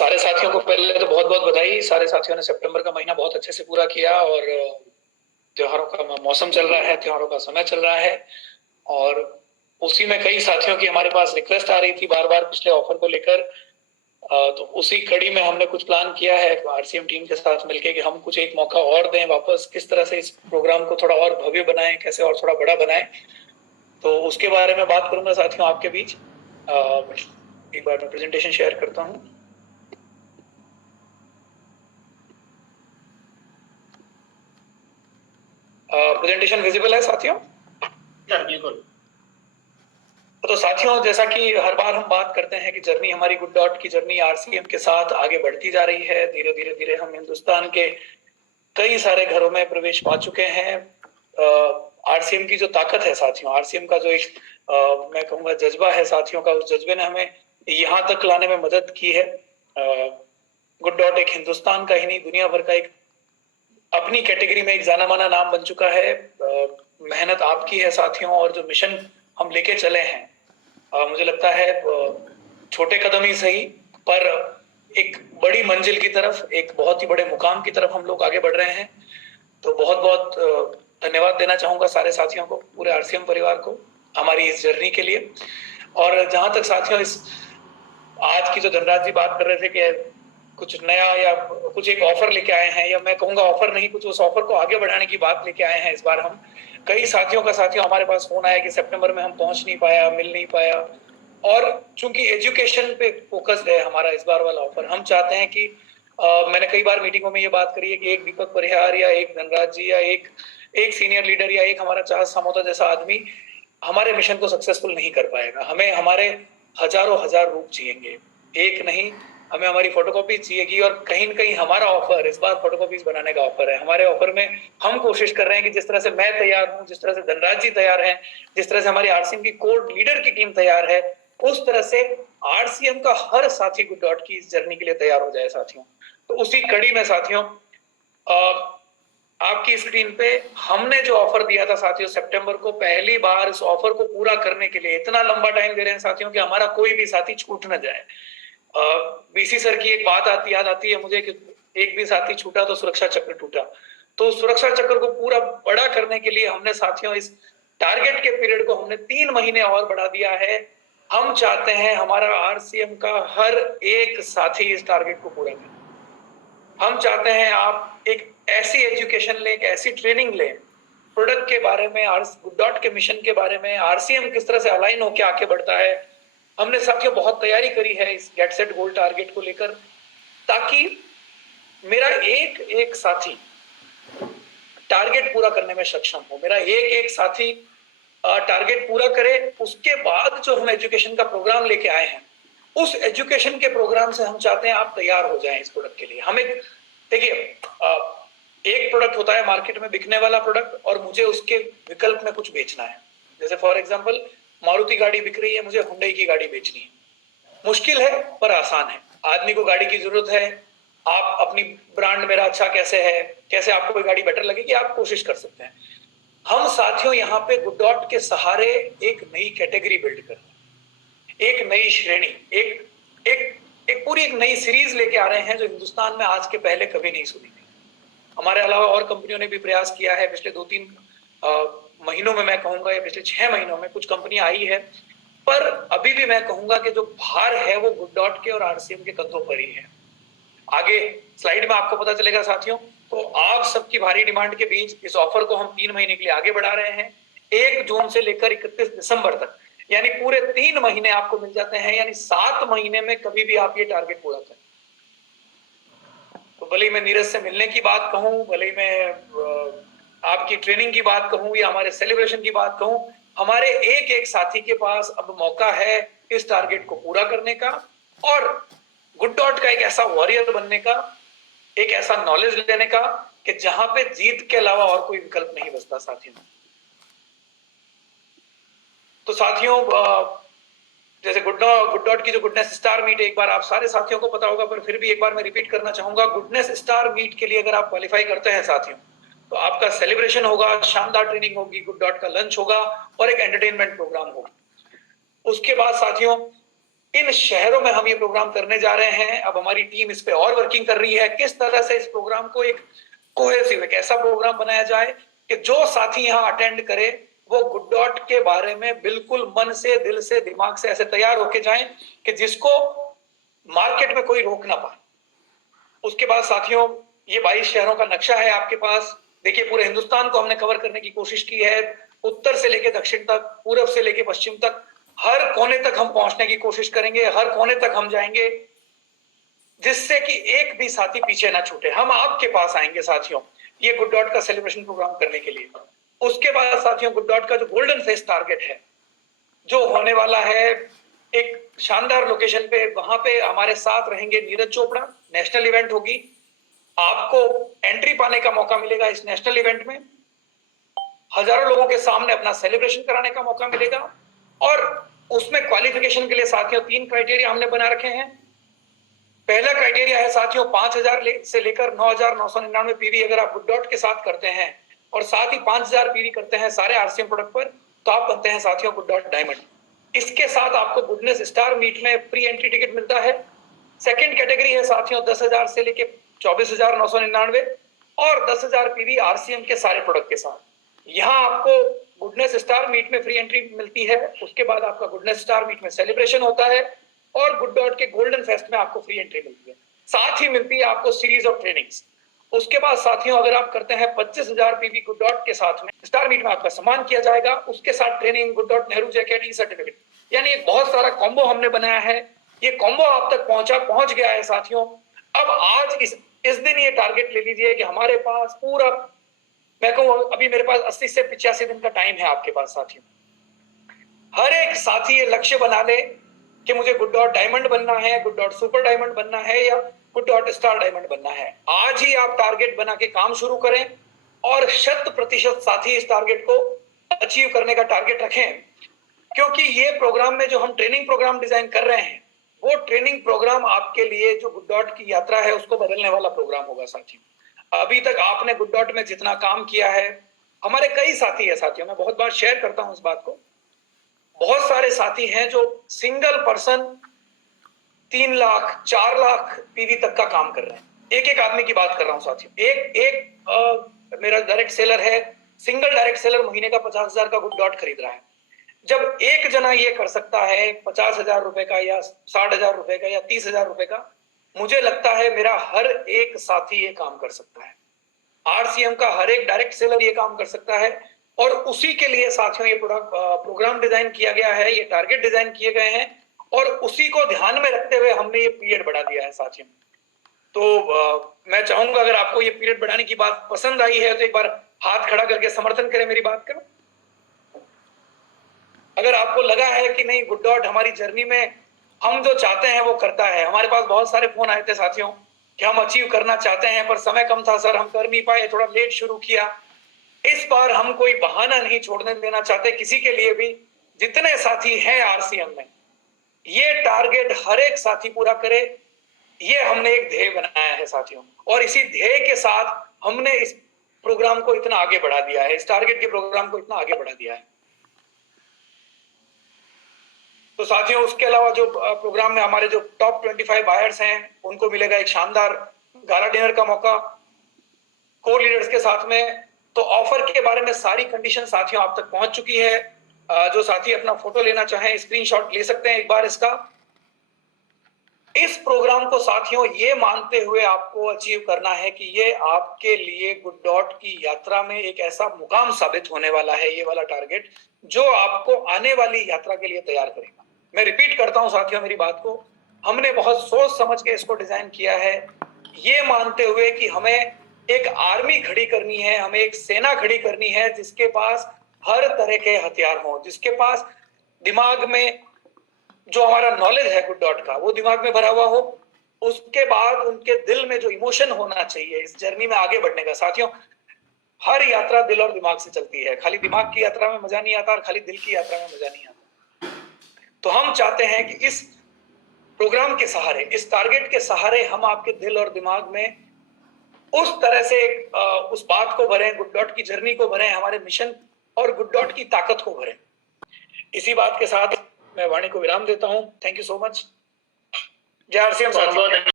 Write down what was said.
सारे साथियों को पहले तो बहुत बहुत बधाई। सारे साथियों ने सितंबर का महीना बहुत अच्छे से पूरा किया और त्योहारों का मौसम चल रहा है, त्योहारों का समय चल रहा है और उसी में कई साथियों की हमारे पास रिक्वेस्ट आ रही थी बार बार पिछले ऑफर को लेकर। तो उसी कड़ी में हमने कुछ प्लान किया है आरसीएम टीम के साथ मिलकर कि हम कुछ एक मौका और दें वापस, किस तरह से इस प्रोग्राम को थोड़ा और भव्य बनाएं, कैसे और थोड़ा बड़ा बनाएं। तो उसके बारे में बात करूंगा साथियों आपके बीच। एक बार मैं प्रेजेंटेशन शेयर करता हूं। प्रेजेंटेशन विजिबल है साथियों? बिल्कुल। तो साथियों, जैसा कि हर बार हम बात करते हैं कि जर्नी हमारी गुड डॉट की जर्नी आरसीएम के साथ आगे बढ़ती जा रही है। धीरे धीरे धीरे हम हिंदुस्तान के कई सारे घरों में प्रवेश पा चुके हैं। आरसीएम की जो ताकत है साथियों, आरसीएम का जो एक मैं कहूंगा जज्बा है साथियों का, उस जज्बे ने हमें यहाँ तक लाने में मदद की है। गुड डॉट एक हिंदुस्तान का ही नहीं, दुनिया भर का एक अपनी कैटेगरी में एक जाना माना नाम बन चुका है। मेहनत आपकी है साथियों, और जो मिशन हम लेके चले हैं, मुझे लगता है छोटे कदम ही सही पर एक बड़ी मंजिल की तरफ, एक बहुत ही बड़े मुकाम की तरफ हम लोग आगे बढ़ रहे हैं। तो बहुत बहुत धन्यवाद देना चाहूंगा सारे साथियों को, पूरे आरसीएम परिवार को, हमारी इस जर्नी के लिए। और जहां तक साथियों इस आज की जो धनराज जी बात कर रहे थे कि कुछ नया या कुछ एक ऑफर लेके आए हैं, या मैं कहूंगा ऑफर नहीं, कुछ उस ऑफर को आगे बढ़ाने की बात लेके आए हैं इस बार हम। कई साथियों का हमारे पास फोन आया कि सितंबर में हम पहुंच नहीं पाया, मिल नहीं पाया, और चूंकि एजुकेशन पे फोकस्ड है हमारा इस बार वाला ऑफर, हम चाहते हैं कि मैंने कई बार मीटिंगों में ये बात करी है कि एक दीपक परिहार या एक धनराज जी या एक सीनियर लीडर या एक हमारा चाह समोता जैसा आदमी हमारे मिशन को सक्सेसफुल नहीं कर पाएगा। हमें हमारे हजारों हजार रूप चाहिए, एक नहीं, हमें हमारी फोटोकॉपी चाहिएगी। और कहीं न कहीं हमारा ऑफर इस बार फोटोकॉपीज बनाने का ऑफर है। हमारे ऑफर में हम कोशिश कर रहे हैं कि जिस तरह से मैं तैयार हूं, जिस तरह से धनराज जी तैयार हैं, जिस तरह से हमारी आरसीएम की कोर लीडर की टीम तैयार है, उस तरह से आरसीएम का हर साथी गुड डॉट की इस जर्नी के लिए तैयार हो जाए साथियों। तो उसी कड़ी में साथियों, आपकी स्क्रीन पे हमने जो ऑफर दिया था साथियों सितंबर को, पहली बार इस ऑफर को पूरा करने के लिए इतना लंबा टाइम दे रहे हैं साथियों कि हमारा कोई भी साथी छूट न जाए। बीसी सर की एक बात याद आती है मुझे कि एक भी साथी छूटा तो सुरक्षा चक्र टूटा। तो सुरक्षा चक्र को पूरा बड़ा करने के लिए हमने साथियों इस टारगेट के पीरियड को हमने 3 महीने और बढ़ा दिया है। हम चाहते हैं हमारा आरसीएम का हर एक साथी इस टारगेट को पूरा करे। हम चाहते हैं आप एक ऐसी एजुकेशन लें, एक ऐसी ट्रेनिंग लें प्रोडक्ट के बारे में, गुड डॉट के मिशन के बारे में, आरसीएम किस तरह से अलाइन होकर आगे बढ़ता है। हमने साथियों बहुत तैयारी करी है इस गेट सेट गोल टारगेट को लेकर, ताकि मेरा एक एक साथी टारगेट पूरा करने में सक्षम हो, मेरा एक एक साथी टारगेट पूरा करे। उसके बाद जो हम एजुकेशन का प्रोग्राम लेके आए हैं, उस एजुकेशन के प्रोग्राम से हम चाहते हैं आप तैयार हो जाएं इस प्रोडक्ट के लिए। हमें देखिए, एक प्रोडक्ट होता है मार्केट में बिकने वाला प्रोडक्ट, और मुझे उसके विकल्प में कुछ बेचना है। जैसे फॉर एग्जांपल मारुति गाड़ी बिक रही है, मुझे हुंडई की गाड़ी बेचनी है। मुश्किल है पर आसान है। आदमी को गाड़ी की जरूरत है, आप अपनी ब्रांड मेरा अच्छा कैसे है, कैसे आपको कोई गाड़ी बेटर लगेगी, आप कोशिश कर सकते हैं। हम साथियों यहाँ पे गुड डॉट के सहारे एक नई कैटेगरी बिल्ड कर रहे हैं, एक नई श्रेणी, एक एक एक पूरी एक नई सीरीज लेके आ रहे हैं जो हिंदुस्तान में आज के पहले कभी नहीं सुनी थी। हमारे अलावा और कंपनियों ने भी प्रयास किया है पिछले 2-3 महीनों में, मैं कहूंगा या पिछले 6 महीनों में कुछ कंपनियां आई है, पर अभी भी मैं कहूंगा कि जो भार है वो गुड डॉट के और आरसीएम के कंधों पर ही है। आगे स्लाइड में आपको पता चलेगा साथियों। तो आप सबकी भारी डिमांड के बीच इस ऑफर को हम 3 महीने के लिए आगे बढ़ा रहे हैं। 1 जून से लेकर 31 दिसंबर तक, यानी पूरे 3 महीने आपको मिल जाते हैं, यानी 7 महीने में कभी भी आप ये टारगेट पूरा करें। तो भले ही मैं नीरज से मिलने की बात कहूं, भले ही मैं आपकी ट्रेनिंग की बात कहूं या हमारे सेलिब्रेशन की बात कहूं, हमारे एक एक साथी के पास अब मौका है इस टारगेट को पूरा करने का, और गुड डॉट का एक ऐसा वॉरियर बनने का, एक ऐसा नॉलेज लेने का कि जहां पे जीत के अलावा और कोई विकल्प नहीं बचता साथियों। तो साथियों, जैसे गुड डॉट की जो गुडनेस स्टार मीट, एक बार आप सारे साथियों को पता होगा पर फिर भी एक बार मैं रिपीट करना चाहूंगा, गुडनेस स्टार मीट के लिए अगर आप क्वालिफाई करते हैं साथियों, तो आपका सेलिब्रेशन होगा, शानदार ट्रेनिंग होगी, गुड डॉट का लंच होगा और एक एंटरटेनमेंट प्रोग्राम होगा। उसके बाद साथियों इन शहरों में हम ये प्रोग्राम करने जा रहे हैं। अब हमारी टीम इस पे और वर्किंग कर रही है, किस तरह से इस प्रोग्राम को एक कोहेसिव, एक ऐसा प्रोग्राम बनाया जाए कि जो साथी यहाँ अटेंड करे वो गुड डॉट के बारे में बिल्कुल मन से, दिल से, दिमाग से ऐसे तैयार होके जाएं कि जिसको मार्केट में कोई रोक ना पाए। उसके बाद साथियों, ये 22 शहरों का नक्शा है आपके पास। देखिए, पूरे हिंदुस्तान को हमने कवर करने की कोशिश की है, उत्तर से लेके दक्षिण तक, पूरब से लेके पश्चिम तक, हर कोने तक हम पहुंचने की कोशिश करेंगे, हर कोने तक हम जाएंगे, जिससे कि एक भी साथी पीछे ना छूटे। हम आपके पास आएंगे साथियों, ये गुड डॉट का सेलिब्रेशन प्रोग्राम करने के लिए। उसके बाद साथियों, गुड डॉट का जो गोल्डन फेस टारगेट है, जो होने वाला है एक शानदार लोकेशन पे, वहां पे हमारे साथ रहेंगे नीरज चोपड़ा। नेशनल इवेंट होगी, आपको एंट्री पाने का मौका मिलेगा इस नेशनल इवेंट में, हजारों लोगों के सामने अपना सेलिब्रेशन कराने का मौका मिलेगा। और उसमें क्वालिफिकेशन के लिए साथियों 3 क्राइटेरिया हमने बना रखे हैं। पहला क्राइटेरिया है साथियों 5,000 से लेकर 9,999 पीवी अगर आप गुड डॉट के साथ करते हैं और साथ ही 5,000 पीवी करते हैं सारे आरसीएम प्रोडक्ट पर, तो आप बनते हैं साथियों गुड डॉट डायमंड। इसके साथ आपको गुडनेस स्टार मीट में फ्री एंट्री टिकट मिलता है। सेकंड कैटेगरी है साथियों 10,000 से लेके 24,999 और 10,000 पीवी आरसीएम के सारे प्रोडक्ट के साथ। यहाँ आपको गुडनेस स्टार मीट में फ्री एंट्री मिलती है। उसके बाद आपका गुडनेस स्टार मीट में सेलिब्रेशन होता है और गुड डॉट के गोल्डन फेस्ट में आपको फ्री एंट्री मिलती है। साथ ही मिलती है आपको सीरीज ऑफ ट्रेनिंग्स। उसके बाद साथियों, अगर आप करते हैं 25,000 पीवी गुड डॉट के साथ में, स्टार मीट में आपका सम्मान किया जाएगा, उसके साथ training, good dot Nehru jacket, e certificate, यानी एक बहुत सारा कॉम्बो हमने बनाया है। ये कॉम्बो आप तक पहुंच गया है साथियों। अब आज इस दिन ये टारगेट ले लीजिए कि हमारे पास पूरा, मैं कहूँ अभी मेरे पास 80 से 85 दिन का टाइम है आपके पास साथियों। हर एक साथी ये लक्ष्य बना ले कि मुझे गुड डॉट डायमंड बनना है, गुड डॉट सुपर डायमंड बनना है या गुड डॉट स्टार डायमंड बनना है। आज ही आप टारगेट बना के काम शुरू करें और 100% साथी इस टारगेट को अचीव करने का टारगेट रखें। क्योंकि ये प्रोग्राम में जो हम ट्रेनिंग प्रोग्राम डिजाइन कर रहे हैं, वो ट्रेनिंग प्रोग्राम आपके लिए जो गुड डॉट की यात्रा है उसको बदलने वाला प्रोग्राम होगा साथियों। अभी तक आपने गुड डॉट में जितना काम किया है, हमारे कई साथी है साथियों, मैं बहुत बार शेयर करता हूं इस बात को, बहुत सारे साथी हैं जो single person 3 lakh 4 lakh PV तक का काम कर रहे हैं। एक एक आदमी की बात कर रहा हूं साथियों। मेरा डायरेक्ट सेलर है, सिंगल डायरेक्ट सेलर महीने का 50,000 का गुड डॉट खरीद रहा है। जब एक जना ये कर सकता है 50,000 रुपए का या 60,000 रुपए का या 30,000 रुपए का, मुझे लगता है मेरा हर एक साथी ये काम कर सकता है। आरसीएम का हर एक डायरेक्ट सेलर ये काम कर सकता है। और उसी के लिए साथियों ये प्रोग्राम डिजाइन किया गया है, ये टारगेट डिजाइन किए गए हैं और उसी को ध्यान में रखते हुए हमने ये पीरियड बढ़ा दिया है साथियों। तो मैं चाहूंगा अगर आपको ये पीरियड बढ़ाने की बात पसंद आई है तो एक बार हाथ खड़ा करके समर्थन करें मेरी बात का। अगर आपको लगा है कि नहीं, गुड डॉट हमारी जर्नी में हम जो चाहते हैं वो करता है। हमारे पास बहुत सारे फोन आए थे साथियों कि हम अचीव करना चाहते हैं पर समय कम था सर, हम कर नहीं पाए, थोड़ा लेट शुरू किया। इस बार हम कोई बहाना नहीं छोड़ने देना चाहते किसी के लिए भी। जितने साथी हैं आरसीएम में, ये टारगेट हर एक साथी पूरा करे, ये हमने एक ध्येय बनाया है साथियों। और इसी ध्येय के साथ हमने इस प्रोग्राम को इतना आगे बढ़ा दिया है, इस टारगेट के प्रोग्राम को इतना आगे बढ़ा दिया है। तो साथियों, उसके अलावा जो प्रोग्राम में हमारे जो टॉप 25 बायर्स हैं उनको मिलेगा एक शानदार गाला डिनर का मौका कोर लीडर्स के साथ में। तो ऑफर के बारे में सारी कंडीशन साथियों आप तक पहुंच चुकी है। जो साथी अपना फोटो लेना चाहें स्क्रीनशॉट ले सकते हैं एक बार इसका। इस प्रोग्राम को साथियों ये मानते हुए आपको अचीव करना है कि ये आपके लिए गुड डॉट की यात्रा में एक ऐसा मुकाम साबित होने वाला है, ये वाला टारगेट जो आपको आने वाली यात्रा के लिए तैयार करेगा। मैं रिपीट करता हूं साथियों मेरी बात को, हमने बहुत सोच समझ के इसको डिजाइन किया है, ये मानते हुए कि हमें एक आर्मी खड़ी करनी है, हमें एक सेना खड़ी करनी है जिसके पास हर तरह के हथियार हों, जिसके पास दिमाग में जो हमारा नॉलेज है गुड डॉट का वो दिमाग में भरा हुआ हो, उसके बाद उनके दिल में जो इमोशन होना चाहिए इस जर्नी में आगे बढ़ने का। साथियों, हर यात्रा दिल और दिमाग से चलती है, खाली दिमाग की यात्रा में मजा नहीं आता और खाली दिल की यात्रा में मजा नहीं आता। तो हम चाहते हैं कि इस प्रोग्राम के सहारे, इस टारगेट के सहारे हम आपके दिल और दिमाग में उस तरह से उस बात को भरें, गुड डॉट की जर्नी को भरें, हमारे मिशन और गुड डॉट की ताकत को भरें। इसी बात के साथ मैं वाणी को विराम देता हूँ। Thank you so much. जय आरसीएम बहुत साथियों। बहुत